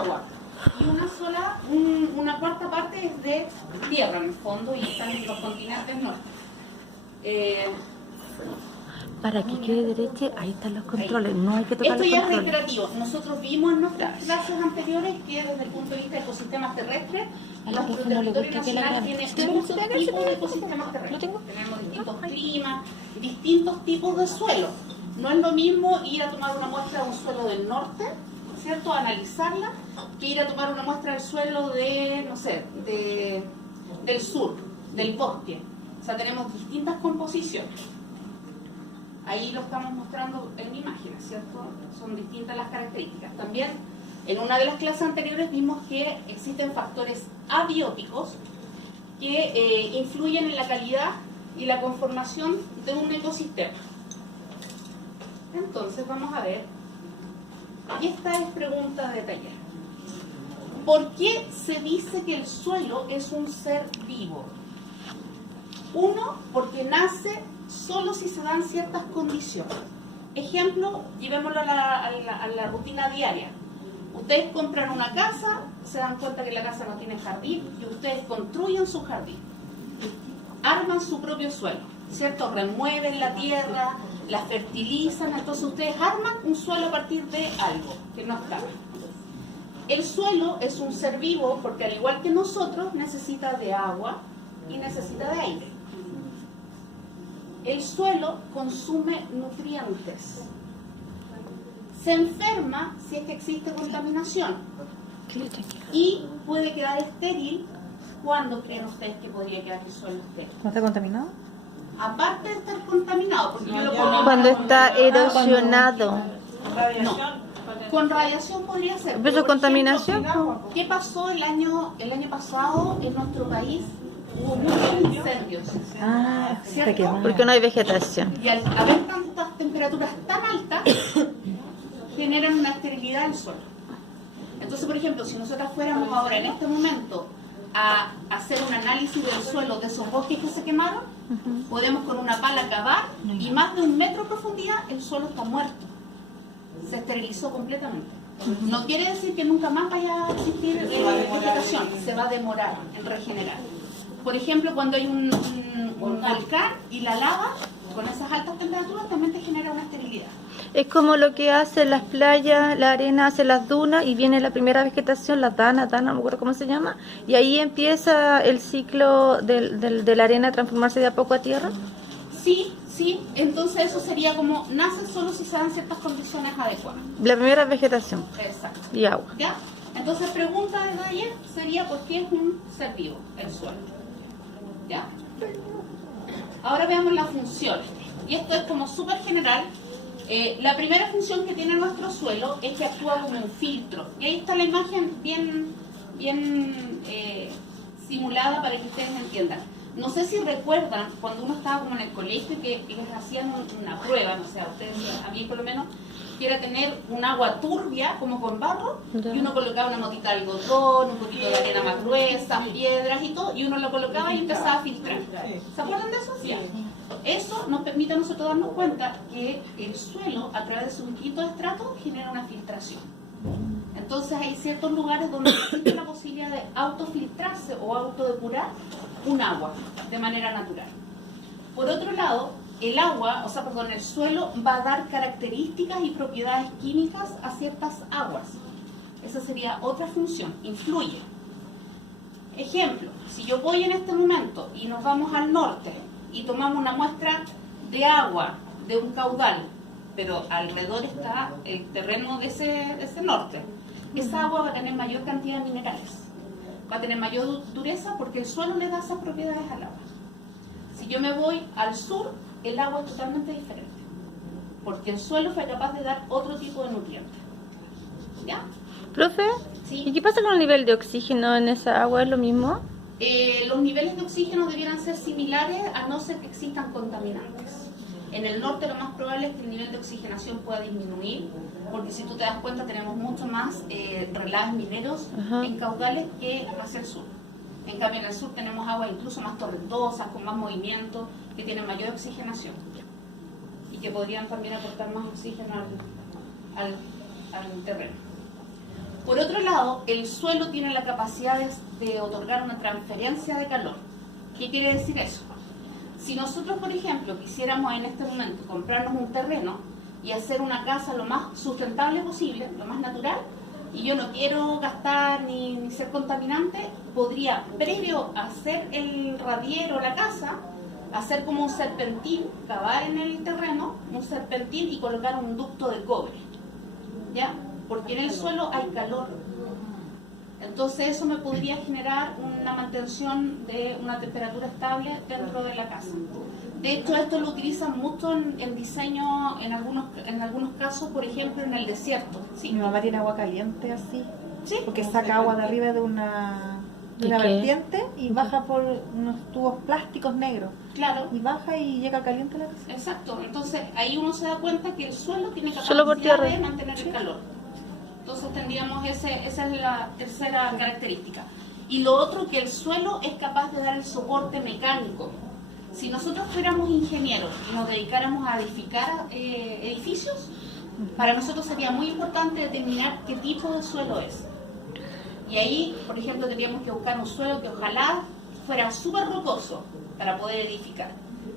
agua. Y una cuarta parte es de tierra en el fondo y están en los continentes norte. Para que quede derecha, ahí están los controles, no hay que tocar Esto los ya es controles. recreativo. Nosotros vimos en nuestras clases anteriores que desde el punto de vista de ecosistemas terrestres, nuestro territorio nacional tiene muchos tipos de ecosistemas terrestres. Tenemos distintos climas, distintos tipos de suelo. No es lo mismo ir a tomar una muestra de un suelo del norte, ¿cierto? Analizarla, que ir a tomar una muestra del suelo de, no sé, del sur, del bosque. O sea, tenemos distintas composiciones. Ahí lo estamos mostrando en imágenes, ¿cierto? Son distintas las características. También, en una de las clases anteriores vimos que existen factores abióticos que influyen en la calidad y la conformación de un ecosistema. Entonces, vamos a ver. Y esta es pregunta de taller. ¿Por qué se dice que el suelo es un ser vivo? Uno, porque nace solo si se dan ciertas condiciones. Ejemplo, llevémoslo a la rutina diaria. Ustedes compran una casa, se dan cuenta que la casa no tiene jardín y ustedes construyen su jardín. Arman su propio suelo, ¿cierto? Remueven la tierra, la fertilizan, entonces ustedes arman un suelo a partir de algo que no está. El suelo es un ser vivo porque al igual que nosotros necesita de agua y necesita de aire. El suelo consume nutrientes. Se enferma si es que existe contaminación y puede quedar estéril. ¿Cuándo creen ustedes que podría quedar el suelo estéril? ¿No está contaminado? Aparte de estar contaminado, porque yo lo puedo... Cuando está erosionado. No, con radiación podría ser. ¿Pero Por contaminación? ejemplo, ¿qué pasó el año pasado en nuestro país? Hubo muchos incendios. Ah, ¿cierto? porque no hay vegetación. Y al haber tantas temperaturas tan altas, generan una esterilidad del suelo. Entonces, por ejemplo, si nosotros fuéramos ahora en este momento a hacer un análisis del suelo de esos bosques que se quemaron, podemos con una pala cavar y más de 1 metro de profundidad el suelo está muerto. Se esterilizó completamente. No quiere decir que nunca más vaya a existir vegetación, se va a demorar en regenerar. Por ejemplo, cuando hay un volcán y la lava, con esas altas temperaturas también te genera una esterilidad. Es como lo que hacen las playas, la arena hace las dunas y viene la primera vegetación, la tana, no me acuerdo cómo se llama, y ahí empieza el ciclo de la arena a transformarse de a poco a tierra. Sí, entonces eso sería como nace solo si se dan ciertas condiciones adecuadas. La primera vegetación. Exacto. Y agua. ¿Ya? Entonces, pregunta de ayer sería ¿por qué es un ser vivo el suelo? ¿Ya? Ahora veamos las funciones. Y esto es como súper general. La primera función que tiene nuestro suelo es que actúa como un filtro. Y ahí está la imagen bien simulada para que ustedes entiendan. No sé si recuerdan cuando uno estaba como en el colegio que les hacían una prueba, no sé, a ustedes, a mí por lo menos, que era tener un agua turbia, como con barro, y uno colocaba una motita de algodón, un poquito de arena más gruesa, piedras y todo, y uno lo colocaba y empezaba a filtrar. ¿Se acuerdan de eso? Sí. Eso nos permite a nosotros darnos cuenta que el suelo, a través de su quinto estrato, genera una filtración. Entonces hay ciertos lugares donde existe la posibilidad de autofiltrarse o autodepurar un agua de manera natural. Por otro lado, el suelo va a dar características y propiedades químicas a ciertas aguas. Esa sería otra función, influye. Ejemplo, si yo voy en este momento y nos vamos al norte y tomamos una muestra de agua de un caudal, pero alrededor está el terreno de ese norte, esa agua va a tener mayor cantidad de minerales, va a tener mayor dureza porque el suelo le da esas propiedades al agua. Si yo me voy al sur, el agua es totalmente diferente, porque el suelo fue capaz de dar otro tipo de nutrientes. ¿Ya? ¿Profe? Sí. ¿Y qué pasa con el nivel de oxígeno en esa agua? ¿Es lo mismo? Los niveles de oxígeno debieran ser similares a no ser que existan contaminantes. En el norte lo más probable es que el nivel de oxigenación pueda disminuir, porque si tú te das cuenta tenemos mucho más relaves mineros en caudales que hacia el sur. En cambio en el sur tenemos aguas incluso más torrentosas, con más movimiento, que tienen mayor oxigenación y que podrían también aportar más oxígeno al terreno. Por otro lado, lado, el suelo tiene la capacidad de otorgar una transferencia de calor. ¿Qué quiere decir eso? Si nosotros, por ejemplo, quisiéramos en este momento comprarnos un terreno y hacer una casa lo más sustentable posible, lo más natural, y yo no quiero gastar ni ser contaminante, podría, previo a hacer el radiero, la casa, hacer como un serpentín, cavar en el terreno un serpentín y colocar un ducto de cobre, ¿ya? Porque en el suelo hay calor. Entonces eso me podría generar una mantención de una temperatura estable dentro de la casa. De hecho, esto lo utilizan mucho en diseño, en algunos casos, por ejemplo, en el desierto. Sí. Mi mamá tiene agua caliente así, ¿Sí? porque saca agua de arriba de una vertiente y baja por unos tubos plásticos negros. Claro. Y baja y llega caliente a la casa. Exacto. Entonces ahí uno se da cuenta que el suelo tiene Solo por capacidad tierra. de mantener el calor. Entonces tendríamos esa es la tercera característica. Y lo otro, que el suelo es capaz de dar el soporte mecánico. Si nosotros fuéramos ingenieros y nos dedicáramos a edificar edificios, para nosotros sería muy importante determinar qué tipo de suelo es. Y ahí, por ejemplo, tendríamos que buscar un suelo que ojalá fuera súper rocoso para poder edificar.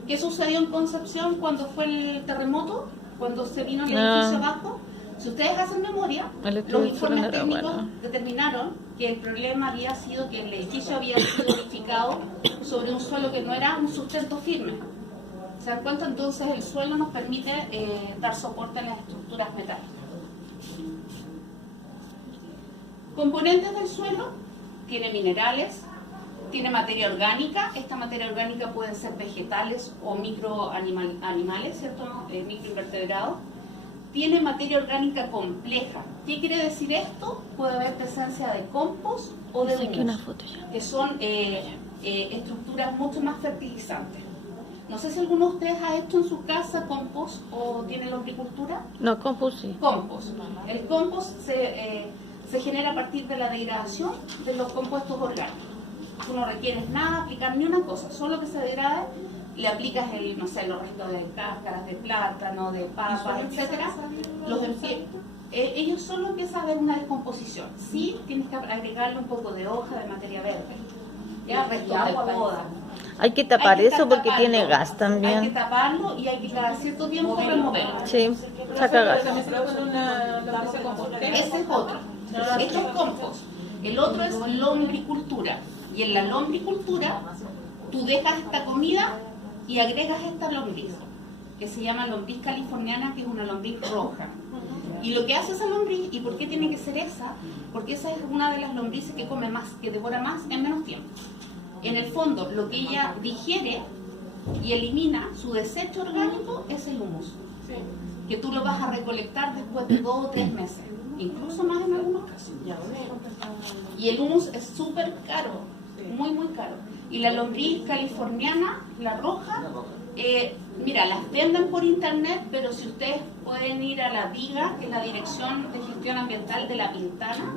¿Qué sucedió en Concepción cuando fue el terremoto? Cuando se vino el edificio abajo. Si ustedes hacen memoria, los informes técnicos determinaron que el problema había sido que el edificio había sido edificado sobre un suelo que no era un sustento firme. ¿Se dan cuenta? Entonces el suelo nos permite dar soporte a las estructuras metálicas. Componentes del suelo: tiene minerales, tiene materia orgánica. Esta materia orgánica puede ser vegetales o microanimales, ¿cierto? Microinvertebrados. Tiene materia orgánica compleja. ¿Qué quiere decir esto? Puede haber presencia de compost o de humus, que son estructuras mucho más fertilizantes. No sé si alguno de ustedes ha hecho en su casa compost o tiene lombricultura. No, compost sí. Compost. El compost se genera a partir de la degradación de los compuestos orgánicos. Tú no requieres nada, aplicar ni una cosa, solo que se degrade. Le aplicas los restos de cáscaras de plátano, de papas, etcétera. Ellos solo empiezan a ver una descomposición. Sí, tienes que agregarle un poco de hoja, de materia verde. Ya, resto de poda. Hay que tapar Hay que eso porque taparlo. tiene gas también. Hay que taparlo y hay que cada cierto tiempo removerlo. Sí, saca gas. Ese es otro. Esto es compost. El otro es lombricultura. Y en la lombricultura, tú dejas esta comida y agregas esta lombriz, que se llama lombriz californiana, que es una lombriz roja. Y lo que hace esa lombriz, ¿y por qué tiene que ser esa? Porque esa es una de las lombrices que come más, que devora más en menos tiempo. En el fondo, lo que ella digiere y elimina, su desecho orgánico, es el humus, que tú lo vas a recolectar después de 2 o 3 meses, incluso más en algunos casos. Y el humus es súper caro, muy muy caro. Y la lombriz californiana, la roja, mira, las venden por internet, pero si ustedes pueden ir a la DIGA, que es la Dirección de Gestión Ambiental de La Pintana,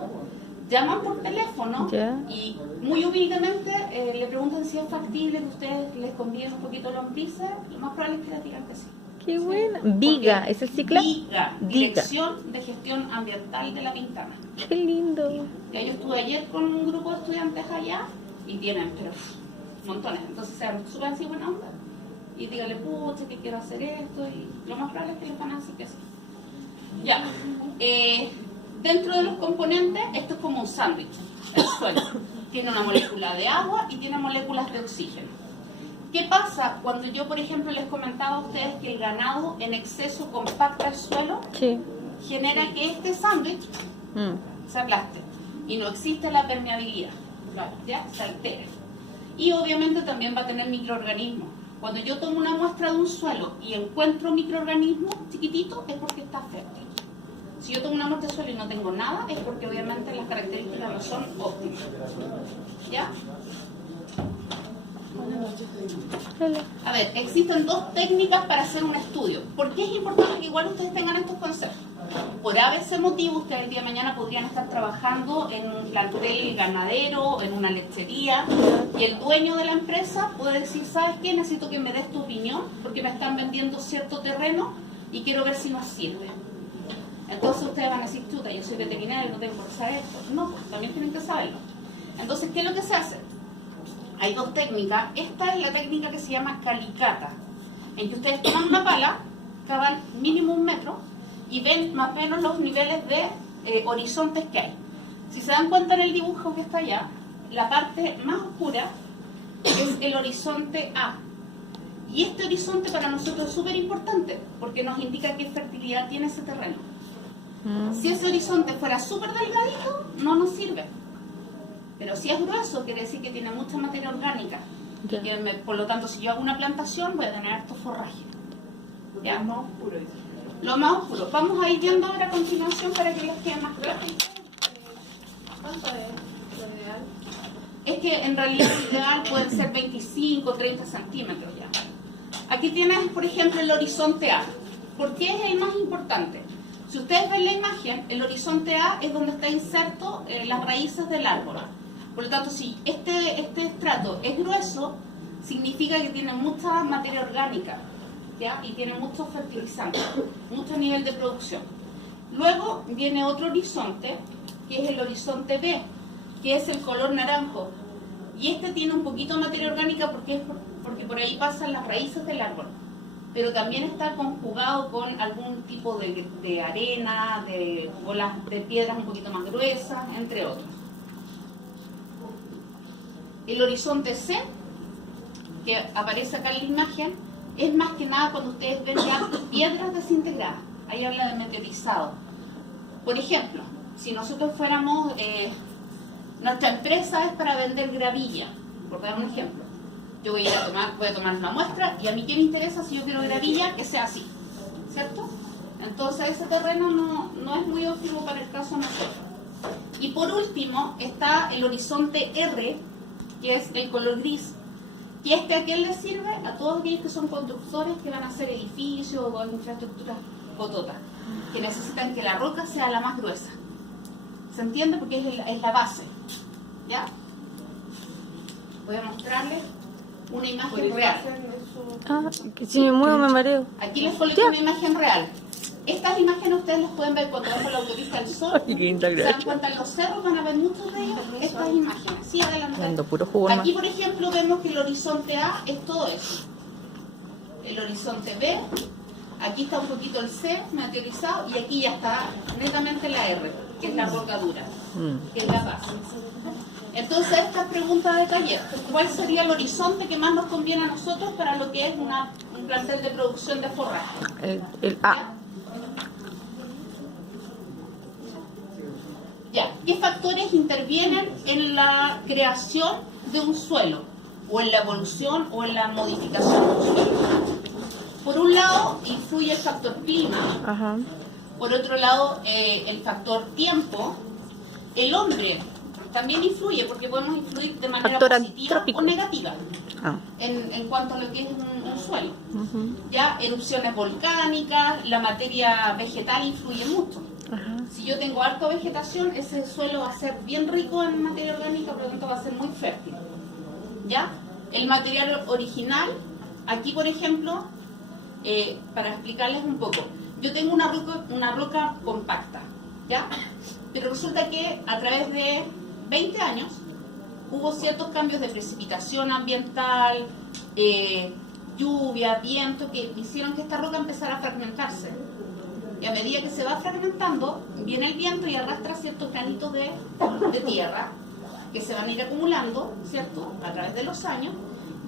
llaman por teléfono y muy humildemente le preguntan si es factible que ustedes les convíen un poquito de lombrices. Lo más probable es que les digan que sí. Qué buena. Viga, ¿es el ciclo? DIGA, Dirección de Gestión Ambiental de La Pintana. Qué lindo. Ya yo estuve ayer con un grupo de estudiantes allá y tienen, pero montones. Entonces sean súper así buena onda. Y dígale, pucha, que quiero hacer esto. Y lo más probable es que les van a decir que sí. Ya. Dentro de los componentes, esto es como un sándwich. El suelo tiene una molécula de agua y tiene moléculas de oxígeno. ¿Qué pasa cuando yo, por ejemplo, les comentaba a ustedes que el ganado en exceso compacta el suelo? Sí. Genera que este sándwich se aplaste y no existe la permeabilidad. ¿Ya? Se altera. Y obviamente también va a tener microorganismos. Cuando yo tomo una muestra de un suelo y encuentro microorganismos chiquititos, es porque está fértil. Si yo tomo una muestra de suelo y no tengo nada, es porque obviamente las características no son óptimas. ¿Ya? A ver, existen 2 técnicas para hacer un estudio. ¿Por qué es importante que igual ustedes tengan estos conceptos? Por ABC motivo, ustedes el día de mañana podrían estar trabajando en un plantel ganadero, en una lechería, y el dueño de la empresa puede decir, ¿sabes qué? Necesito que me des tu opinión, porque me están vendiendo cierto terreno y quiero ver si nos sirve. Entonces ustedes van a decir, chuta, yo soy veterinario, no tengo por qué saber esto. No, pues también tienen que saberlo. Entonces, ¿qué es lo que se hace? Hay dos técnicas. Esta es la técnica que se llama calicata, en que ustedes toman una pala, cavan mínimo 1 metro y ven más o menos los niveles de horizontes que hay. Si se dan cuenta en el dibujo que está allá, la parte más oscura es el horizonte A. Y este horizonte para nosotros es súper importante porque nos indica qué fertilidad tiene ese terreno. Si ese horizonte fuera súper delgadito, no nos sirve. Pero si es grueso, quiere decir que tiene mucha materia orgánica. Ya. Y por lo tanto, si yo hago una plantación, voy a tener harto forraje. ¿Ya? Lo más oscuro, dice. Lo más oscuro. Vamos a ir viendo ahora a continuación para que les quede más claro. ¿Cuánto es lo ideal? Es que en realidad lo ideal pueden ser 25 o 30 centímetros ya. Aquí tienes, por ejemplo, el horizonte A. ¿Por qué es el más importante? Si ustedes ven la imagen, el horizonte A es donde está inserto las raíces del árbol. Por lo tanto, si este estrato es grueso, significa que tiene mucha materia orgánica, ¿ya? Y tiene muchos fertilizantes, mucho nivel de producción. Luego viene otro horizonte, que es el horizonte B, que es el color naranjo. Y este tiene un poquito de materia orgánica porque por ahí pasan las raíces del árbol. Pero también está conjugado con algún tipo de arena, de bolas de piedras un poquito más gruesas, entre otros. El horizonte C, que aparece acá en la imagen, es más que nada cuando ustedes ven ya piedras desintegradas. Ahí habla de meteorizado. Por ejemplo, si nosotros fuéramos, nuestra empresa es para vender gravilla, por dar un ejemplo. Yo voy a tomar una muestra y a mí qué me interesa si yo quiero gravilla que sea así, ¿cierto? Entonces ese terreno no es muy óptimo para el caso de nosotros. Y por último está el horizonte R, que es el color gris. ¿Y a quién le sirve? A todos aquellos que son constructores que van a hacer edificios o infraestructuras cototas, que necesitan que la roca sea la más gruesa. ¿Se entiende? Porque es la base. ¿Ya? Voy a mostrarles una imagen real. Ah, que si me muevo me mareo. Aquí les coloqué una imagen real. Estas imágenes ustedes las pueden ver cuando van por la autopista del Sol. Ay, qué Se dan cuenta en los cerros, van a ver muchos de ellos estas imágenes. Sí, adelante. Ando puro jugo, Aquí, por ejemplo, vemos que el horizonte A es todo eso. El horizonte B, aquí está un poquito el C meteorizado y aquí ya está netamente la R, que es la roca dura, que es la base. Entonces, esta pregunta de taller, ¿cuál sería el horizonte que más nos conviene a nosotros para lo que es un plantel de producción de forraje? El A. Ya, ¿qué factores intervienen en la creación de un suelo? O en la evolución o en la modificación de un suelo. Por un lado, influye el factor clima. Ajá. Por otro lado, el factor tiempo. El hombre también influye, porque podemos influir de manera Factor positiva antrópico. o negativa Ah. en cuanto a lo que es un suelo. Ya, erupciones volcánicas, la materia vegetal influye mucho. Ajá. Si yo tengo harta vegetación, ese suelo va a ser bien rico en materia orgánica, por lo tanto va a ser muy fértil. ¿Ya? El material original, aquí por ejemplo, para explicarles un poco, yo tengo una roca compacta, ¿ya? Pero resulta que a través de 20 años hubo ciertos cambios de precipitación ambiental, lluvia, viento, que hicieron que esta roca empezara a fragmentarse. Y a medida que se va fragmentando, viene el viento y arrastra ciertos granitos de tierra que se van a ir acumulando, ¿cierto?, a través de los años,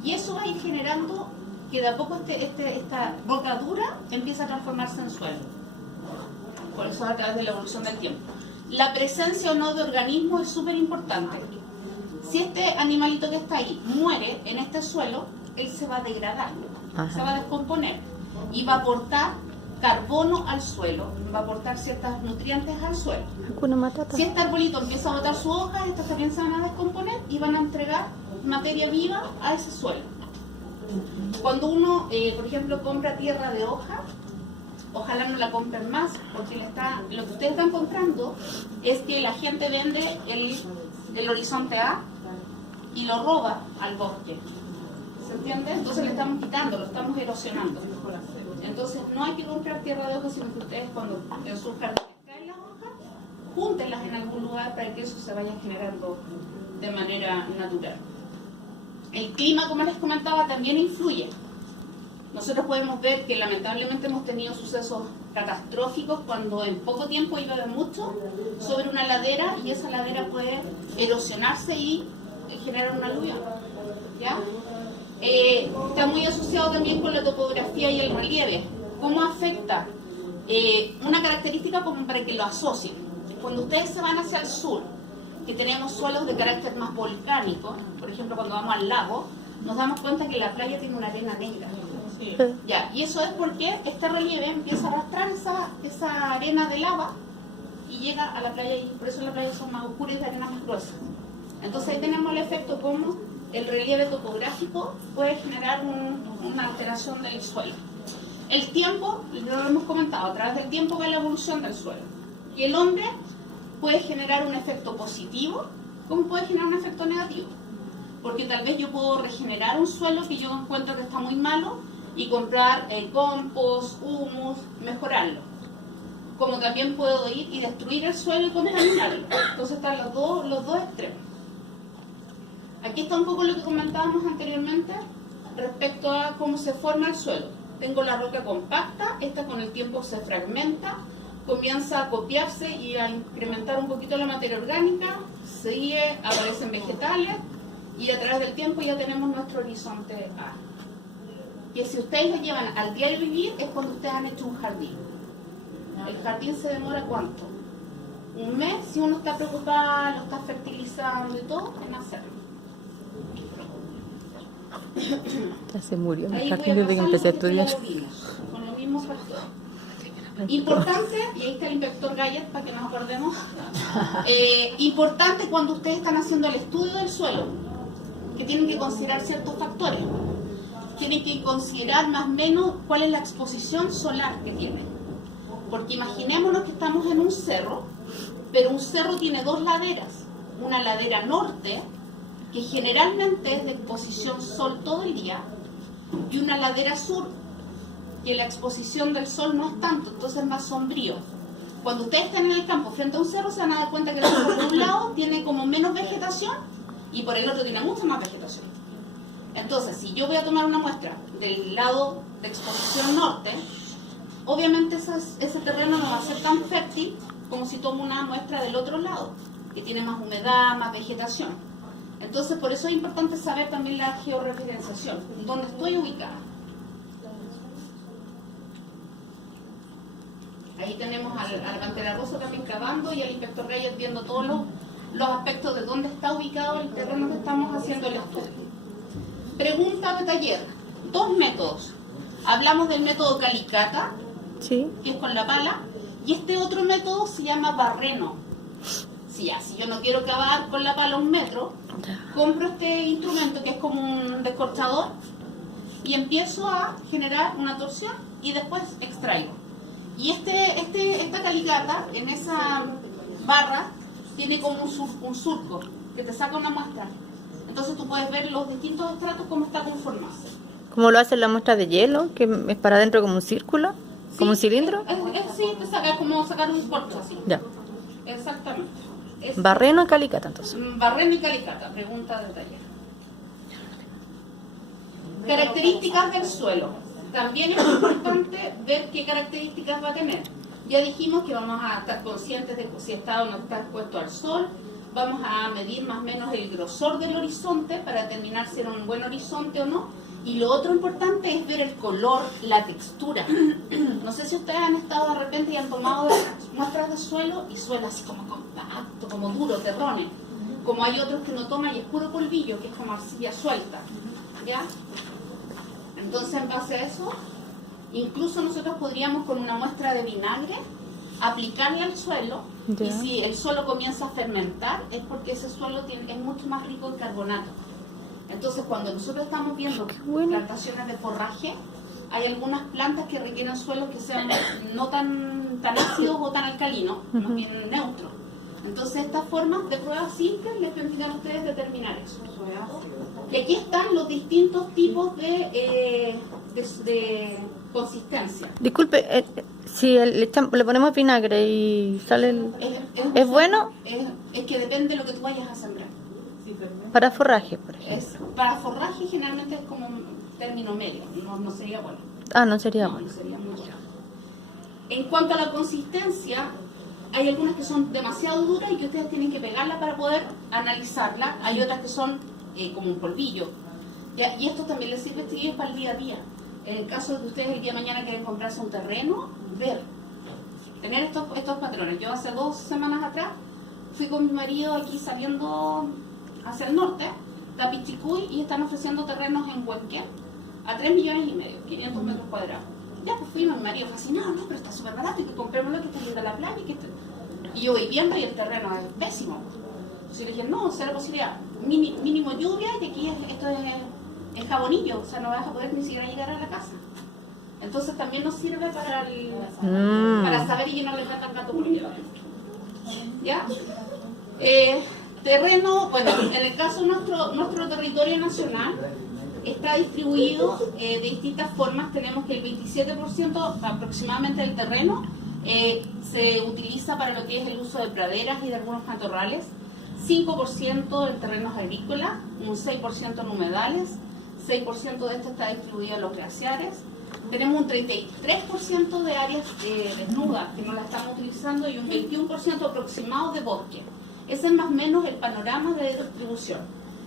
y eso va a ir generando que de a poco esta roca dura empieza a transformarse en suelo. Por eso a través de la evolución del tiempo. La presencia o no de organismos es súper importante. Si este animalito que está ahí muere en este suelo, él se va a degradar, se va a descomponer y va a aportar carbono al suelo, va a aportar ciertos nutrientes al suelo. Hakuna Matata. Si este arbolito empieza a botar sus hojas, estas también se van a descomponer y van a entregar materia viva a ese suelo. Cuando uno, por ejemplo, compra tierra de hoja, ojalá no la compren más, porque lo que ustedes están comprando es que la gente vende el horizonte A y lo roba al bosque. ¿Se entiende? Entonces le estamos quitando, lo estamos erosionando. Entonces no hay que comprar tierra de hoja, sino que ustedes cuando en sus jardines caen las hojas, júntenlas en algún lugar para que eso se vaya generando de manera natural. El clima, como les comentaba, también influye. Nosotros podemos ver que lamentablemente hemos tenido sucesos catastróficos cuando en poco tiempo llueve mucho sobre una ladera y esa ladera puede erosionarse y generar una lluvia, ¿ya? Está muy asociado también con la topografía y el relieve. ¿Cómo afecta? Una característica como para que lo asocien. Cuando ustedes se van hacia el sur, que tenemos suelos de carácter más volcánico, por ejemplo cuando vamos al lago, nos damos cuenta que la playa tiene una arena negra. Sí. Ya, y eso es porque este relieve empieza a arrastrar esa arena de lava y llega a la playa, y por eso las playas son más oscuras y de arena más gruesa. Entonces ahí tenemos el efecto como el relieve topográfico puede generar una alteración del suelo. El tiempo, lo hemos comentado, a través del tiempo va la evolución del suelo. Y el hombre puede generar un efecto positivo, como puede generar un efecto negativo. Porque tal vez yo puedo regenerar un suelo que yo encuentro que está muy malo y comprar compost, humus, mejorarlo. Como también puedo ir y destruir el suelo y contaminarlo. Entonces están los dos extremos. Aquí está un poco lo que comentábamos anteriormente respecto a cómo se forma el suelo. Tengo la roca compacta, esta con el tiempo se fragmenta, comienza a copiarse y a incrementar un poquito la materia orgánica, aparecen vegetales y a través del tiempo ya tenemos nuestro horizonte A. Que si ustedes lo llevan al diario vivir es cuando ustedes han hecho un jardín. ¿El jardín se demora cuánto? Un mes, si uno está preocupado, lo está fertilizando y todo, en hacerlo. Ya se murió Ahí el voy jardín desde que pasando empecé a porque estudiar. ya lo vimos, con los mismos factores. Importante, y ahí está el inspector Gallet para que nos acordemos, importante cuando ustedes están haciendo el estudio del suelo, que tienen que considerar ciertos factores. Tienen que considerar más o menos cuál es la exposición solar que tienen. Porque imaginémonos que estamos en un cerro, pero un cerro tiene dos laderas. Una ladera norte, que generalmente es de exposición sol todo el día, y una ladera sur, que la exposición del sol no es tanto, entonces es más sombrío. Cuando ustedes están en el campo frente a un cerro se van a dar cuenta que el cerro por un lado tiene como menos vegetación y por el otro tiene mucha más vegetación. Entonces, si yo voy a tomar una muestra del lado de exposición norte, obviamente ese terreno no va a ser tan fértil como si tomo una muestra del otro lado, que tiene más humedad, más vegetación. Entonces, por eso es importante saber también la georreferenciación, dónde estoy ubicada. Ahí tenemos a la Pantera Rosa también cavando y al inspector Reyes viendo todos los aspectos de dónde está ubicado el terreno que estamos haciendo el estudio. Pregunta de taller. Dos métodos. Hablamos del método Calicata, Sí. que es con la pala, y este otro método se llama barreno. Si yo no quiero cavar con la pala 1 metro, compro este instrumento que es como un descorchador y empiezo a generar una torsión y después extraigo. Y esta calicata en esa barra tiene como un surco que te saca una muestra. Entonces tú puedes ver los distintos estratos cómo está conformado. Como lo hace la muestra de hielo, que es para adentro como un círculo, como un cilindro. Sí, te saca como sacar un corcho así. Ya. Exactamente. Es Barreno y calicata, entonces. barreno y calicata, pregunta de taller. Características del suelo. También es importante ver qué características va a tener. Ya dijimos que vamos a estar conscientes de si está o no está expuesto al sol. Vamos a medir más o menos el grosor del horizonte para determinar si era un buen horizonte o no. Y lo otro importante es ver el color, la textura. No sé si ustedes han estado de repente y han tomado muestras de suelo y suelo así como compacto, como duro, terrones. Como hay otros que no toman y es puro polvillo, que es como arcilla suelta. ¿Ya? Entonces, en base a eso, incluso nosotros podríamos con una muestra de vinagre aplicarle al suelo. Ya. Y si el suelo comienza a fermentar es porque ese suelo es mucho más rico en carbonato. Entonces, cuando nosotros estamos viendo plantaciones de forraje, hay algunas plantas que requieren suelos que sean no tan ácidos o tan alcalinos, más bien neutros. Entonces, estas formas de pruebas simples les permiten a ustedes determinar eso. Y aquí están los distintos tipos de Consistencia. Disculpe, si le ponemos vinagre y sale el... ¿Es bueno? Es que depende de lo que tú vayas a sembrar. Para forraje, por ejemplo. Para forraje generalmente es como un término medio, no sería bueno. Ah, no sería No, bueno. no sería muy bueno. En cuanto a la consistencia, hay algunas que son demasiado duras y que ustedes tienen que pegarla para poder analizarla. Hay otras que son como un polvillo. ¿Ya? Y esto también les sirve, chiquillos, para el día a día. En el caso de que ustedes el día de mañana quieren comprarse un terreno, ver, tener estos patrones. Yo hace 2 semanas atrás fui con mi marido aquí saliendo hacia el norte, de Pichicuy, y están ofreciendo terrenos en Huenquén a 3,5 millones, 500 metros cuadrados. Ya pues fuimos, mi marido fascinado, no, pero está súper barato y que comprémoslo, que está linda la playa. Y yo voy viendo y el terreno es pésimo. Entonces le dije, no, será posibilidad, mínimo lluvia y aquí esto es jabonillo, o sea, no vas a poder ni siquiera llegar a la casa. Entonces también nos sirve para saber y que no le tratan gato por llevar. ¿Ya? Terreno, bueno, en el caso de nuestro territorio nacional está distribuido de distintas formas. Tenemos que el 27% aproximadamente del terreno se utiliza para lo que es el uso de praderas y de algunos matorrales, 5% en terrenos agrícolas, un 6% en humedales, 6% de esto está distribuido en los glaciares. Tenemos un 33% de áreas desnudas que no la estamos utilizando y un 21% aproximado de bosque. Ese es más o menos el panorama de distribución,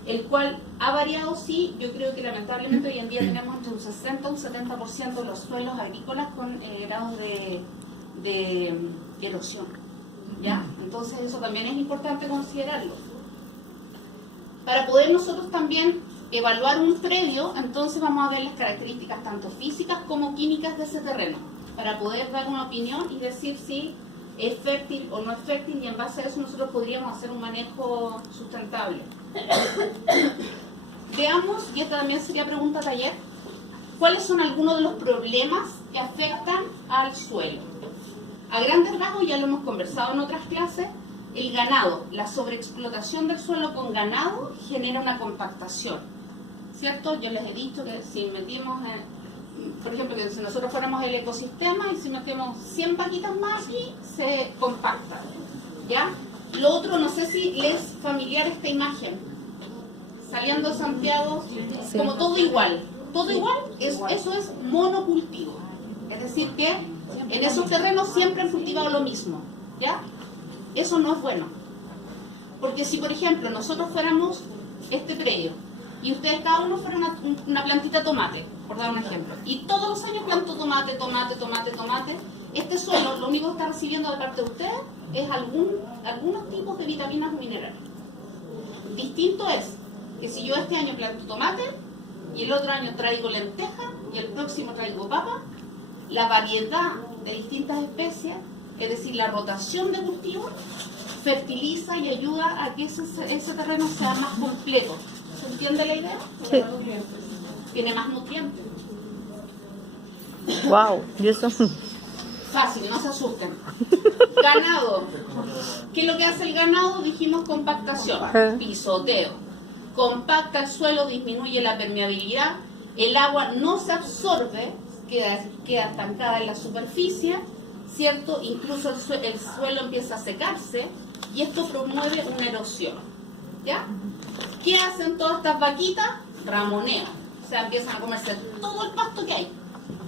el cual ha variado, sí. Yo creo que lamentablemente hoy en día tenemos entre un 60 y un 70% de los suelos agrícolas con grados de erosión, ¿ya? Entonces eso también es importante considerarlo. Para poder nosotros también evaluar un predio, entonces vamos a ver las características tanto físicas como químicas de ese terreno, para poder dar una opinión y decir si es fértil o no es fértil, y en base a eso nosotros podríamos hacer un manejo sustentable. Veamos, y esta también sería pregunta taller, ¿cuáles son algunos de los problemas que afectan al suelo? A grandes rasgos, ya lo hemos conversado en otras clases, el ganado, la sobreexplotación del suelo con ganado genera una compactación, ¿cierto? Yo les he dicho que si metimos, por ejemplo, que si nosotros fuéramos el ecosistema y si metemos 100 vaquitas más aquí, se compacta, ¿ya? Lo otro, no sé si les es familiar esta imagen, saliendo de Santiago, Sí. como todo igual, eso es monocultivo, es decir que en esos terrenos siempre han cultivado lo mismo, ¿ya? Eso no es bueno, porque si por ejemplo nosotros fuéramos este predio y ustedes cada uno fuera una plantita de tomate, por dar un ejemplo, y todos los años planto tomate, este suelo lo único que está recibiendo de parte de ustedes es algunos tipos de vitaminas o minerales. Distinto es que si yo este año planto tomate y el otro año traigo lenteja y el próximo traigo papa, la variedad de distintas especies, es decir, la rotación de cultivos, fertiliza y ayuda a que ese terreno sea más completo. ¿Se entiende la idea? Sí. Tiene más nutrientes. Wow, y eso. Fácil, no se asusten. Ganado. ¿Qué es lo que hace el ganado? Dijimos compactación, pisoteo. Compacta el suelo, disminuye la permeabilidad, el agua no se absorbe, queda estancada en la superficie, ¿cierto? Incluso el suelo empieza a secarse y esto promueve una erosión, ¿ya? ¿Qué hacen todas estas vaquitas? Ramoneo, o sea, empiezan a comerse todo el pasto que hay,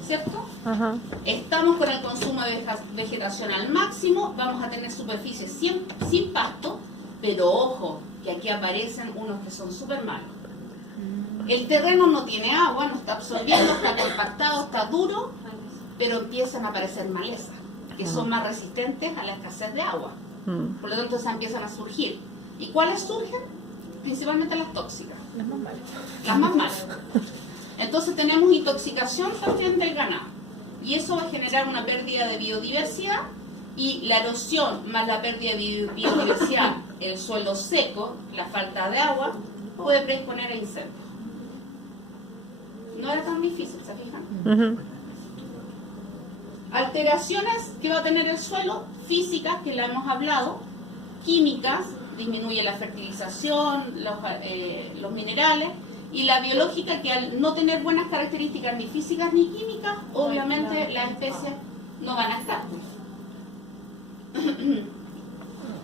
¿cierto? Ajá. Estamos con el consumo de vegetación al máximo, vamos a tener superficies sin pasto, pero ojo, que aquí aparecen unos que son súper malos. El terreno no tiene agua, no está absorbiendo, está compactado, está duro, pero empiezan a aparecer malezas, que son más resistentes a la escasez de agua. Por lo tanto, esas empiezan a surgir. ¿Y cuáles surgen? Principalmente las tóxicas. Las más malas. Entonces tenemos intoxicación también del ganado. Y eso va a generar una pérdida de biodiversidad, y la erosión más la pérdida de biodiversidad, el suelo seco, la falta de agua, puede predisponer a incendios. No era tan difícil, ¿se fijan? Alteraciones que va a tener el suelo, físicas, que la hemos hablado, químicas, disminuye la fertilización, los minerales, Y la biológica, que al no tener buenas características ni físicas ni químicas, obviamente las especies no van a estar.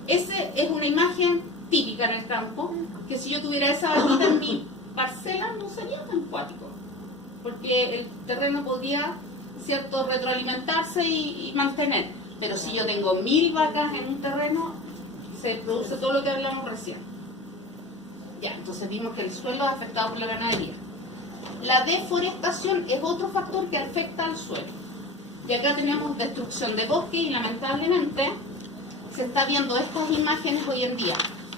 Esa es una imagen típica en el campo, que si yo tuviera esa vaquita en mi parcela no sería tan cuático, porque el terreno podría, ¿cierto?, retroalimentarse y mantener. Pero si yo tengo 1000 vacas en un terreno, se produce todo lo que hablamos recién. Ya, entonces vimos que el suelo es afectado por la ganadería. La deforestación es otro factor que afecta al suelo. Y acá tenemos destrucción de bosque y lamentablemente se está viendo estas imágenes hoy en día,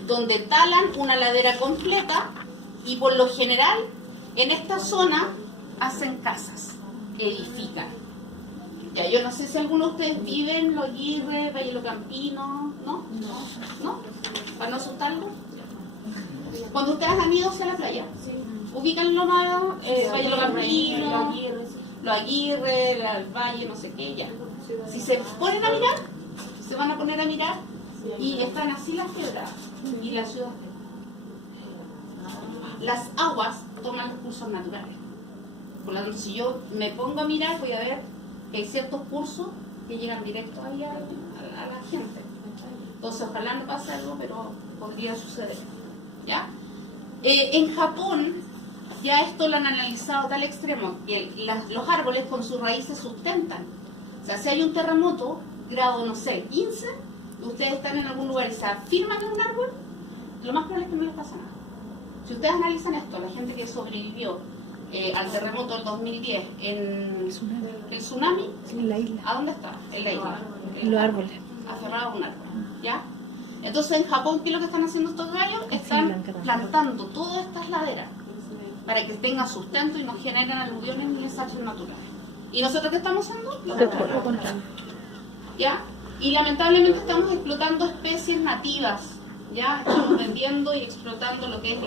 donde talan una ladera completa y por lo general en esta zona hacen casas, edifican. Ya, yo no sé si alguno de ustedes vive en Los Aguirre, Valle Lo Campino, ¿no? ¿No? ¿Para no asustarlo? Cuando ustedes han ido a la playa, ubican lo más, Valle Lo Campino, Los Aguirre, el Valle, no sé qué, ya. Si se ponen a mirar, se van a poner a mirar y están así las quebradas y la ciudad. Las aguas toman los cursos naturales. Por lo tanto, si yo me pongo a mirar, voy a ver que hay ciertos cursos que llegan directo ahí a la gente. Entonces, ojalá no pase algo, pero podría suceder. ¿Ya? En Japón, ya esto lo han analizado a tal extremo que los árboles con sus raíces sustentan. O sea, si hay un terremoto, grado, no sé, 15, ustedes están en algún lugar y se afirman en un árbol, lo más probable es que no les pasa nada. Si ustedes analizan esto, la gente que sobrevivió al terremoto del 2010 en el tsunami, En la isla. ¿a dónde está? En la isla. En los árboles. Aferrado a un árbol, ¿ya? Entonces en Japón, ¿qué es lo que están haciendo estos gallos? Están plantando todas estas laderas para que tengan sustento y no generen aluviones ni desastres naturales. ¿Y nosotros qué estamos haciendo? Lo contrario. ¿Ya? Y lamentablemente estamos explotando especies nativas, ¿ya? Estamos vendiendo y explotando lo que es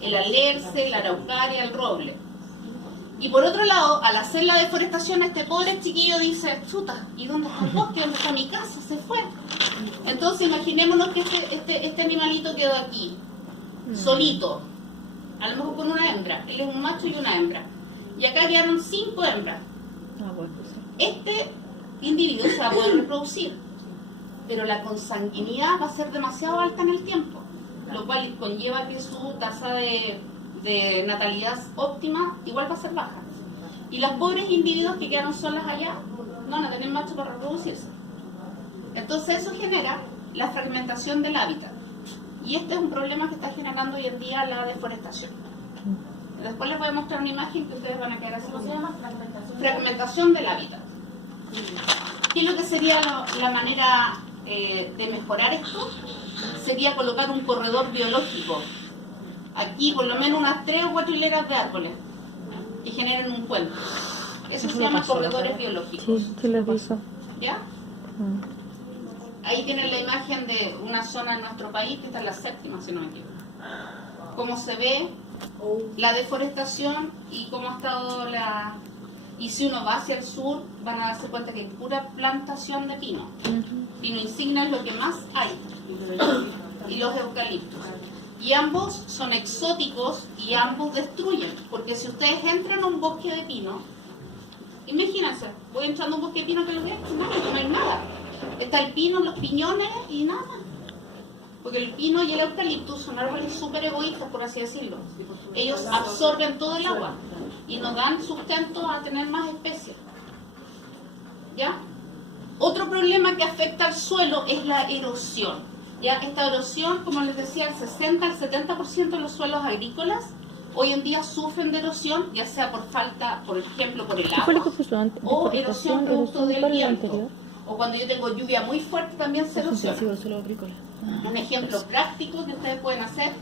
el alerce, la araucaria, el roble. Y por otro lado, al hacer la deforestación, este pobre chiquillo dice, chuta, ¿y dónde está el bosque? ¿Dónde está mi casa? Se fue. Entonces imaginémonos que este animalito quedó aquí, solito, a lo mejor con una hembra. Él es un macho y una hembra. Y acá quedaron 5 hembras. Este individuo se va a poder reproducir, pero la consanguinidad va a ser demasiado alta en el tiempo, lo cual conlleva que su tasa de natalidad óptima igual va a ser baja. Y las pobres individuos que quedaron solas allá no van a tener macho para reproducirse. Entonces eso genera la fragmentación del hábitat. Y este es un problema que está generando hoy en día la deforestación. Después les voy a mostrar una imagen que ustedes van a quedar así. ¿Cómo se llama? Fragmentación del hábitat. ¿Qué es lo que sería la manera de mejorar esto? Sería colocar un corredor biológico. Aquí por lo menos unas 3 o 4 hileras de árboles que generen un puente. Eso se llama corredores biológicos. Sí, lo hizo. ¿Ya? Ahí tienen la imagen de una zona en nuestro país que está en la 7ª, si no me equivoco. Cómo se ve la deforestación y cómo ha estado la... Y si uno va hacia el sur, van a darse cuenta que hay pura plantación de pino. Pino insignia es lo que más hay. Y los eucaliptos. Y ambos son exóticos y ambos destruyen. Porque si ustedes entran a un bosque de pino, imagínense, voy entrando a un bosque de pino que lo que es nada, no hay nada. Está el pino, los piñones y nada. Porque el pino y el eucalipto son árboles súper egoístas, por así decirlo. Ellos absorben todo el agua y nos dan sustento a tener más especies. ¿Ya? Otro problema que afecta al suelo es la erosión. ¿Ya? Esta erosión, como les decía, el 60 al 70% de los suelos agrícolas hoy en día sufren de erosión, ya sea por falta, por ejemplo, por el agua, o erosión producto del viento. O cuando yo tengo lluvia muy fuerte también se erosiona. Un ejemplo práctico que ustedes pueden hacer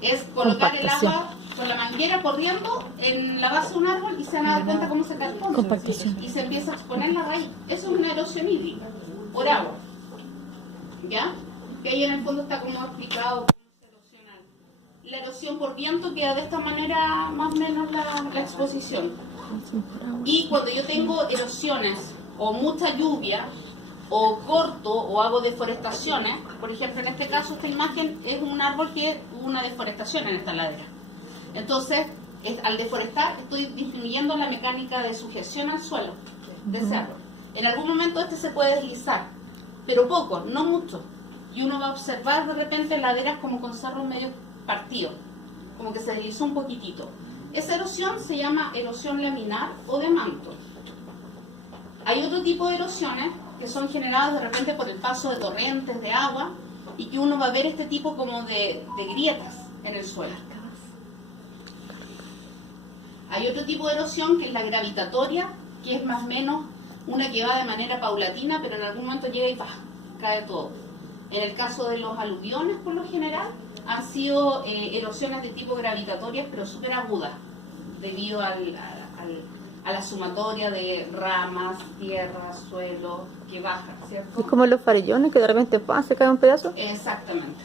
es colocar el agua con la manguera corriendo en la base de un árbol y se van a dar cuenta cómo se carcome y se empieza a exponer la raíz. Eso es una erosión hídrica por agua. ¿Ya? Que ahí en el fondo está como explicado cómo se erosiona. La erosión por viento queda de esta manera más o menos la exposición. Y cuando yo tengo erosiones o mucha lluvia o corto o hago deforestaciones, por ejemplo en este caso esta imagen es un árbol que hubo una deforestación en esta ladera. Entonces, al deforestar, estoy disminuyendo la mecánica de sujeción al suelo de ese árbol. En algún momento este se puede deslizar, pero poco, no mucho. Y uno va a observar de repente laderas como con cerros medio partidos, como que se deslizó un poquitito. Esa erosión se llama erosión laminar o de manto. Hay otro tipo de erosiones que son generadas de repente por el paso de torrentes de agua y que uno va a ver este tipo como de grietas en el suelo. Hay otro tipo de erosión que es la gravitatoria, que es más o menos una que va de manera paulatina, pero en algún momento llega y cae todo. En el caso de los aluviones, por lo general, han sido erosiones de tipo gravitatorias, pero súper agudas, debido a la sumatoria de ramas, tierra, suelo, que bajan, ¿cierto? Es como los farellones que de repente se cae un pedazo. Exactamente.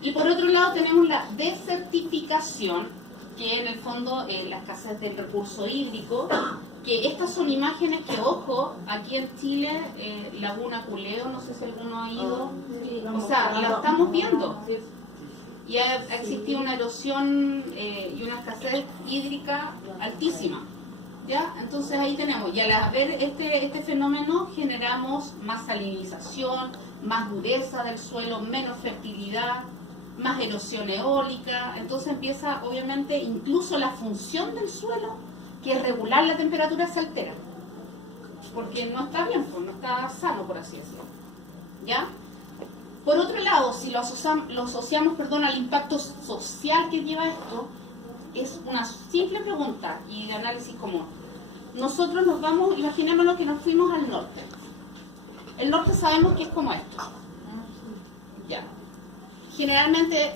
Y por otro lado tenemos la desertificación, que en el fondo la escasez del recurso hídrico, que estas son imágenes que, ojo, aquí en Chile, Laguna Culeo, no sé si alguno ha ido, o sea, la estamos viendo. Y ha existido una erosión y una escasez hídrica altísima. ¿Ya? Entonces ahí tenemos, y al ver este fenómeno generamos más salinización, más dureza del suelo, menos fertilidad, más erosión eólica. Entonces empieza, obviamente, incluso la función del suelo, que es regular la temperatura, se altera, porque no está bien, pues, no está sano, por así decirlo. ¿Ya? Por otro lado, si lo asociamos al impacto social que lleva esto, es una simple pregunta y de análisis común. Nosotros nos vamos, imaginémonos que nos fuimos al norte. El norte sabemos que es como esto. Ya. Generalmente,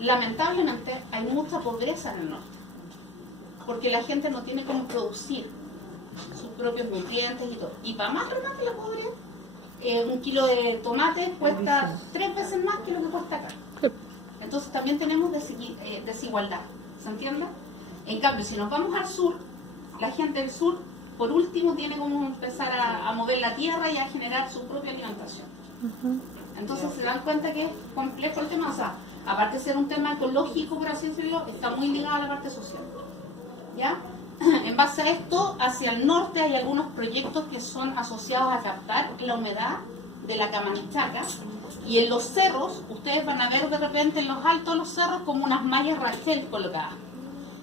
lamentablemente, hay mucha pobreza en el norte, porque la gente no tiene cómo producir sus propios nutrientes y todo. Y para más remate la pobreza, un kilo de tomate cuesta 3 veces más que lo que cuesta acá. Entonces también tenemos desigualdad, ¿se entiende? En cambio, si nos vamos al sur, la gente del sur, por último, tiene como empezar a mover la tierra y a generar su propia alimentación. Entonces se dan cuenta que es complejo el tema, o sea, aparte de ser un tema ecológico, por así decirlo, está muy ligado a la parte social. ¿Ya? En base a esto, hacia el norte hay algunos proyectos que son asociados a captar la humedad de la Camanichaca, y en los cerros, ustedes van a ver de repente en los altos de los cerros como unas mallas Rachel colocadas.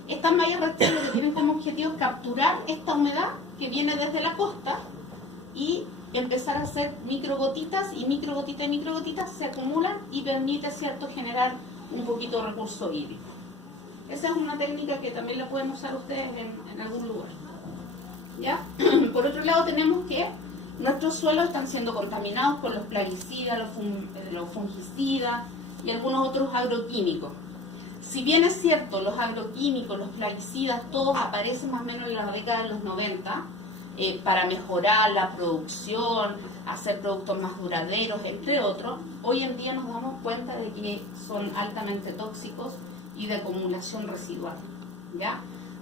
Estas mallas Rachel lo que tienen como objetivo es capturar esta humedad que viene desde la costa y empezar a hacer microgotitas, y microgotitas y microgotitas se acumulan y permite, ¿cierto?, generar un poquito de recurso hídrico. Esa es una técnica que también la pueden usar ustedes en algún lugar. ¿Ya? Por otro lado, tenemos que nuestros suelos están siendo contaminados con los plaguicidas, los fungicidas y algunos otros agroquímicos. Si bien es cierto, los agroquímicos, los plaguicidas, todos aparecen más o menos en la década de los 90 para mejorar la producción, hacer productos más duraderos, entre otros, hoy en día nos damos cuenta de que son altamente tóxicos y de acumulación residual. ¿Ya?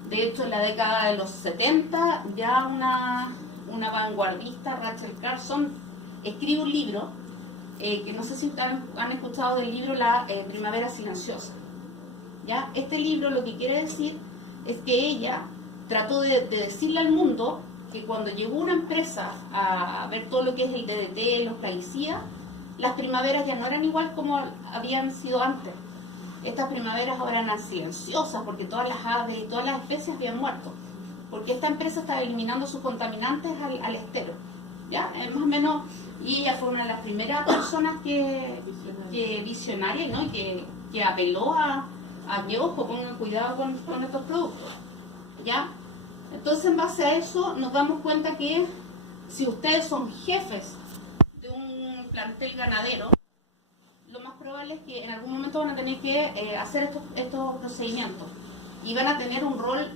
De hecho, en la década de los 70, ya una vanguardista, Rachel Carson, escribe un libro, que no sé si han escuchado del libro La Primavera Silenciosa. ¿Ya? Este libro lo que quiere decir es que ella trató de decirle al mundo que cuando llegó una empresa a ver todo lo que es el DDT, los plaguicidas, las primaveras ya no eran igual como habían sido antes. Estas primaveras ahora eran silenciosas porque todas las aves y todas las especies habían muerto, porque esta empresa estaba eliminando sus contaminantes al estero. ¿Ya? Más o menos, y ella fue una de las primeras personas que visionaria, ¿no? Y que apeló a que, ojo, pongan cuidado con estos productos. ¿Ya? Entonces, en base a eso, nos damos cuenta que si ustedes son jefes de un plantel ganadero, lo más probable es que en algún momento van a tener que hacer estos procedimientos, y van a tener un rol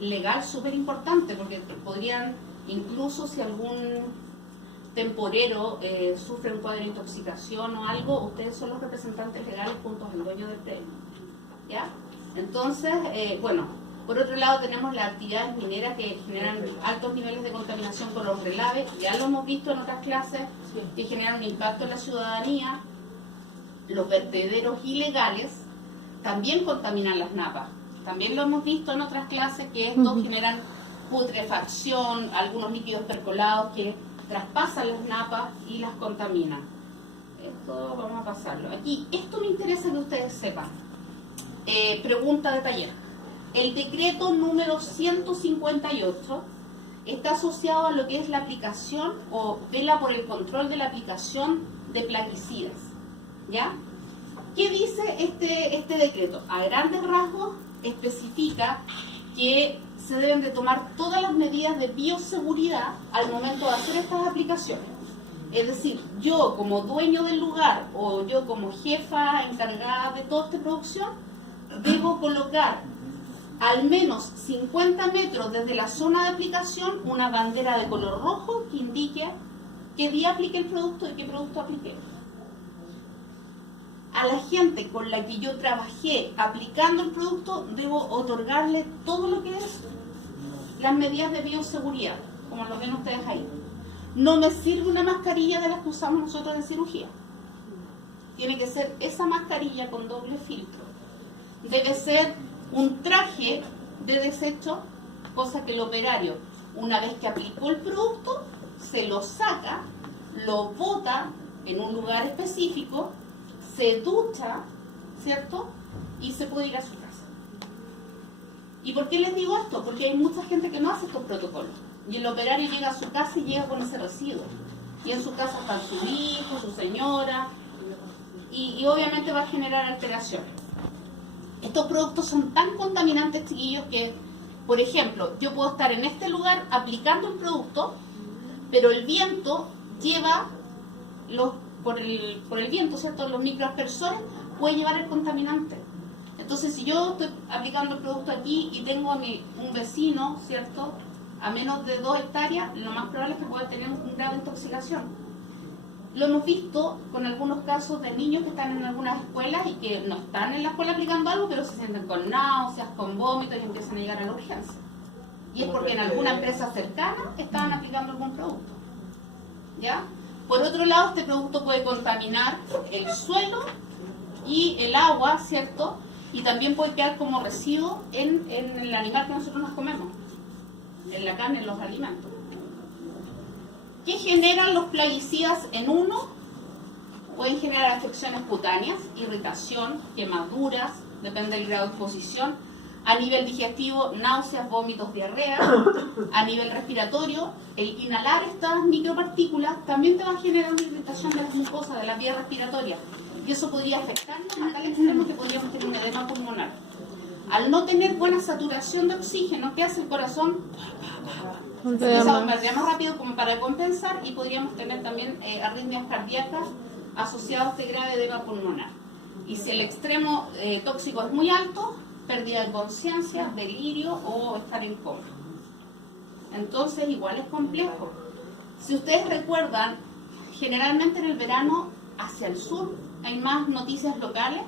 legal súper importante, porque podrían, incluso si algún temporero sufre un cuadro de intoxicación o algo, ustedes son los representantes legales junto al dueño del predio. ¿Ya? Entonces, por otro lado tenemos las actividades mineras que generan altos niveles de contaminación con los relaves, ya lo hemos visto en otras clases, que generan un impacto en la ciudadanía. Los vertederos ilegales también contaminan las napas. También lo hemos visto en otras clases que estos generan putrefacción, algunos líquidos percolados que traspasan las napas y las contaminan. Esto vamos a pasarlo. Aquí, esto me interesa que ustedes sepan. Pregunta de taller. El decreto número 158 está asociado a lo que es la aplicación o vela por el control de la aplicación de plaguicidas. ¿Ya? ¿Qué dice este decreto? A grandes rasgos especifica que se deben de tomar todas las medidas de bioseguridad al momento de hacer estas aplicaciones. Es decir, yo como dueño del lugar o yo como jefa encargada de toda esta producción, debo colocar al menos 50 metros desde la zona de aplicación una bandera de color rojo que indique qué día apliqué el producto y qué producto apliqué. A la gente con la que yo trabajé aplicando el producto, debo otorgarle todo lo que es las medidas de bioseguridad, como lo ven ustedes ahí. No me sirve una mascarilla de las que usamos nosotros en cirugía. Tiene que ser esa mascarilla con doble filtro. Debe ser un traje de desecho, cosa que el operario, una vez que aplicó el producto, se lo saca, lo bota en un lugar específico, se ducha, ¿cierto? Y se puede ir a su casa. ¿Y por qué les digo esto? Porque hay mucha gente que no hace estos protocolos. Y el operario llega a su casa y llega con ese residuo. Y en su casa están su hijo, su señora, y obviamente va a generar alteraciones. Estos productos son tan contaminantes, chiquillos, que, por ejemplo, yo puedo estar en este lugar aplicando el producto, pero el viento lleva por el viento, ¿cierto? Los microaspersores puede llevar el contaminante. Entonces, si yo estoy aplicando el producto aquí y tengo a un vecino, ¿cierto?, a menos de 2 hectáreas, lo más probable es que pueda tener un grado de intoxicación. Lo hemos visto con algunos casos de niños que están en algunas escuelas y que no están en la escuela aplicando algo, pero se sienten con náuseas, con vómitos y empiezan a llegar a la urgencia. Y es porque en alguna empresa cercana estaban aplicando algún producto. ¿Ya? Por otro lado, este producto puede contaminar el suelo y el agua, ¿cierto? Y también puede quedar como residuo en el animal que nosotros nos comemos, en la carne, en los alimentos. ¿Qué generan los plaguicidas en uno? Pueden generar afecciones cutáneas, irritación, quemaduras, depende del grado de exposición. A nivel digestivo, náuseas, vómitos, diarrea. A nivel respiratorio, el inhalar estas micropartículas también te va a generar una irritación de las mucosas, de la vía respiratoria. Y eso podría afectarnos a tal extremo que podríamos tener un edema pulmonar. Al no tener buena saturación de oxígeno, ¿qué hace el corazón? Empieza a bombardear más rápido como para compensar y podríamos tener también arritmias cardíacas asociadas a este grave edema pulmonar. Y si el extremo tóxico es muy alto, pérdida de conciencia, delirio o estar en coma. Entonces igual es complejo. Si ustedes recuerdan, generalmente en el verano hacia el sur hay más noticias locales,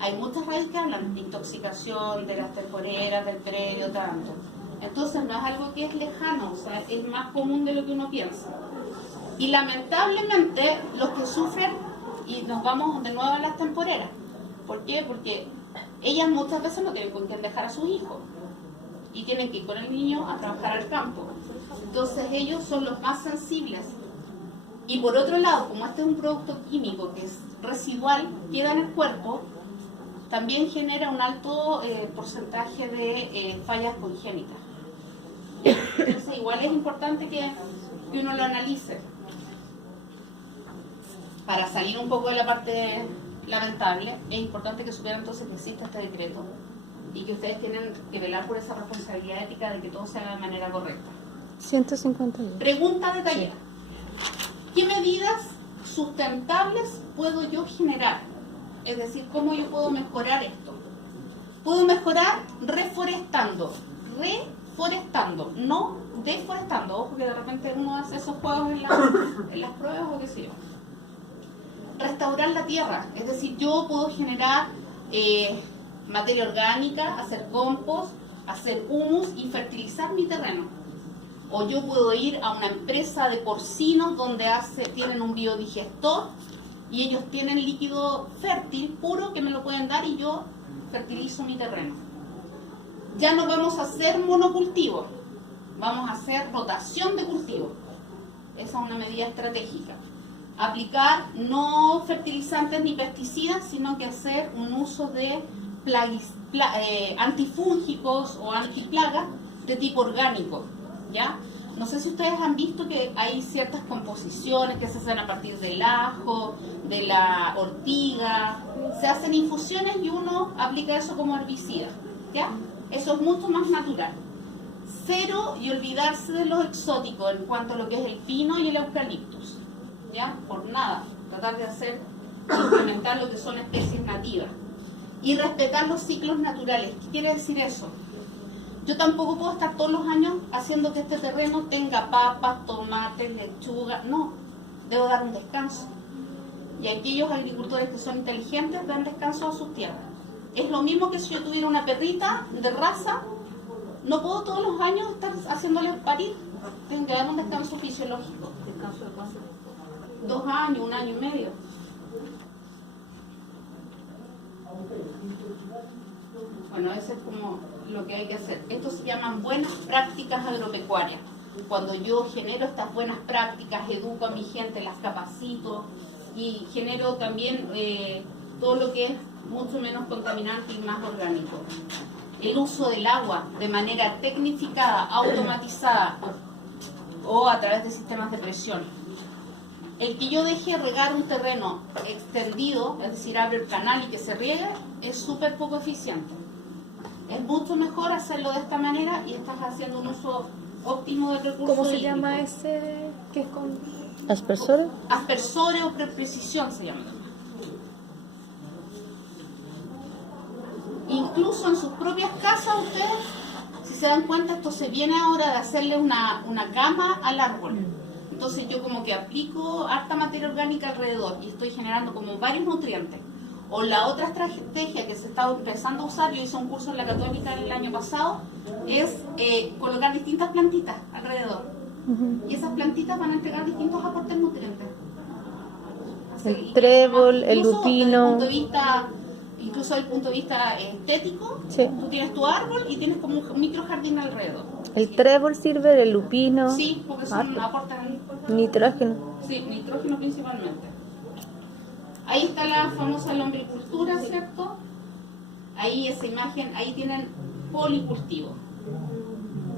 hay muchas radios que hablan de intoxicación, de las temporeras, del predio, tanto. Entonces no es algo que es lejano, o sea, es más común de lo que uno piensa. Y lamentablemente los que sufren, y nos vamos de nuevo a las temporeras. ¿Por qué? Porque ellas muchas veces no tienen con quién dejar a sus hijos y tienen que ir con el niño a trabajar al campo. Entonces ellos son los más sensibles. Y por otro lado, como este es un producto químico que es residual, queda en el cuerpo, también genera un alto porcentaje de fallas congénitas. Entonces igual es importante que uno lo analice para salir un poco de la parte lamentable. Es importante que supieran entonces que existe este decreto y que ustedes tienen que velar por esa responsabilidad ética de que todo se haga de manera correcta. 151. Pregunta de taller. ¿Qué medidas sustentables puedo yo generar? Es decir, ¿cómo yo puedo mejorar esto? Puedo mejorar reforestando, no deforestando. Ojo que de repente uno hace esos juegos en las pruebas o qué sé yo. Restaurar la tierra, es decir, yo puedo generar materia orgánica, hacer compost, hacer humus y fertilizar mi terreno. O yo puedo ir a una empresa de porcinos donde tienen un biodigestor y ellos tienen líquido fértil, puro, que me lo pueden dar y yo fertilizo mi terreno. Ya no vamos a hacer monocultivo, vamos a hacer rotación de cultivo. Esa es una medida estratégica. Aplicar no fertilizantes ni pesticidas, sino que hacer un uso de antifúngicos o antiplagas de tipo orgánico, ¿ya? No sé si ustedes han visto que hay ciertas composiciones que se hacen a partir del ajo, de la ortiga, se hacen infusiones y uno aplica eso como herbicida, ¿ya? Eso es mucho más natural. Cero y olvidarse de los exóticos en cuanto a lo que es el pino y el eucaliptus, ¿ya? Por nada, tratar de implementar lo que son especies nativas y respetar los ciclos naturales. ¿Qué quiere decir eso? Yo tampoco puedo estar todos los años haciendo que este terreno tenga papas, tomates, lechuga. No, debo dar un descanso. Y aquellos agricultores que son inteligentes dan descanso a sus tierras. Es lo mismo que si yo tuviera una perrita de raza, no puedo todos los años estar haciéndole parir. Tengo que dar un descanso fisiológico. ¿Descanso de cuánto? 2 años, 1 año y medio. Bueno, eso es como lo que hay que hacer. Esto se llaman buenas prácticas agropecuarias. Cuando yo genero estas buenas prácticas, educo a mi gente, las capacito y genero también todo lo que es mucho menos contaminante y más orgánico. El uso del agua de manera tecnificada, automatizada o a través de sistemas de presión. El que yo deje regar un terreno extendido, es decir, abre el canal y que se riegue, es súper poco eficiente. Es mucho mejor hacerlo de esta manera y estás haciendo un uso óptimo del recurso ¿Cómo se hídrico. llama ese que es con aspersores? Aspersores o precisión se llama. Incluso en sus propias casas ustedes, si se dan cuenta, esto se viene ahora de hacerle una cama al árbol. Entonces yo como que aplico harta materia orgánica alrededor y estoy generando como varios nutrientes. O la otra estrategia que se está empezando a usar, yo hice un curso en la Católica el año pasado, es colocar distintas plantitas alrededor. Y esas plantitas van a entregar distintos aportes nutrientes. El trébol, el lupino. Incluso desde el punto de vista estético, Sí. tú tienes tu árbol y tienes como un micro jardín alrededor. El trébol sirve, el lupino. Sí, porque son aportan Nitrógeno. sí, nitrógeno principalmente. Ahí está la famosa lombricultura, ¿cierto? Ahí esa imagen, ahí tienen policultivo.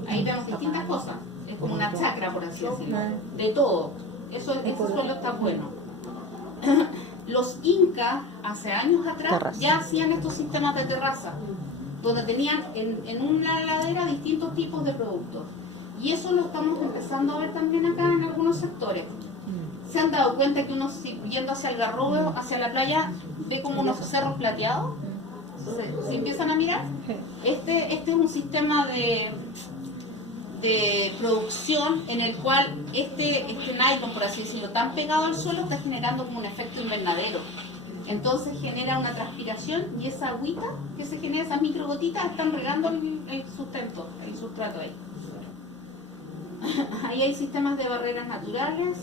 Ahí vemos distintas cosas. Es como una chacra, por así decirlo. De todo. Ese suelo está bueno. Los incas, hace años atrás, Terraza. ya hacían estos sistemas de terraza, donde tenían en una ladera distintos tipos de productos. Y eso lo estamos empezando a ver también acá en algunos sectores. ¿Se han dado cuenta que uno, yendo hacia el Garrobo, hacia la playa, ve como unos cerros plateados? ¿Se empiezan a mirar? Este es un sistema de producción en el cual este nylon, por así decirlo, tan pegado al suelo, está generando como un efecto invernadero. Entonces genera una transpiración y esa agüita que se genera, esas microgotitas, están regando el sustrato ahí. Ahí hay sistemas de barreras naturales.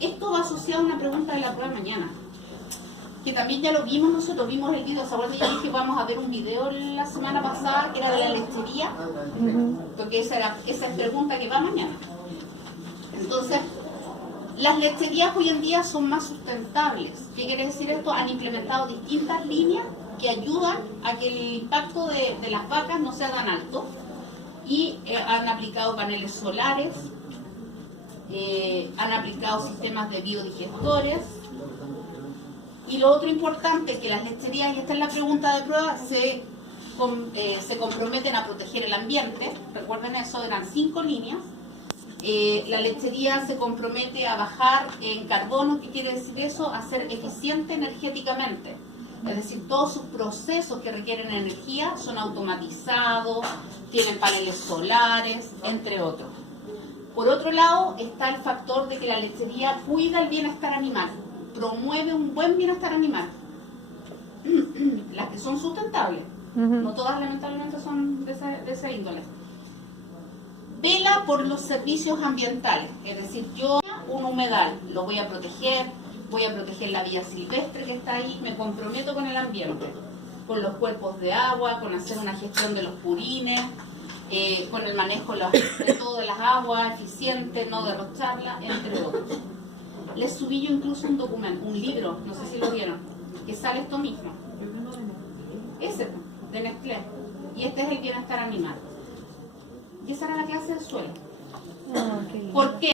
Esto va asociado a una pregunta de la prueba de mañana, que también ya lo vimos nosotros, vimos el video. ¿Se acuerdan? Yo dije vamos a ver un video la semana pasada que era de la lechería, porque esa es pregunta que va mañana. Entonces, las lecherías hoy en día son más sustentables. ¿Qué quiere decir esto? Han implementado distintas líneas que ayudan a que el impacto de las vacas no sea tan alto y han aplicado paneles solares, han aplicado sistemas de biodigestores. Y lo otro importante, que las lecherías, y esta es la pregunta de prueba, se comprometen a proteger el ambiente. Recuerden eso, eran 5 líneas. La lechería se compromete a bajar en carbono. ¿Qué quiere decir eso? A ser eficiente energéticamente. Es decir, todos sus procesos que requieren energía son automatizados, tienen paneles solares, entre otros. Por otro lado, está el factor de que la lechería cuida el bienestar animal, promueve un buen bienestar animal. Las que son sustentables, no todas lamentablemente son de esa índole. Vela por los servicios ambientales, es decir, yo un humedal lo voy a proteger, voy a proteger la vida silvestre que está ahí, me comprometo con el ambiente, con los cuerpos de agua, con hacer una gestión de los purines, con el manejo de todas las aguas eficiente, no derrocharla, entre otros. Les subí yo incluso un documento, un libro, no sé si lo vieron, que sale esto mismo. Ese, de Nestlé. Y este es el bienestar animal. Y esa era la clase del suelo. Ah, qué lindo. ¿Por qué?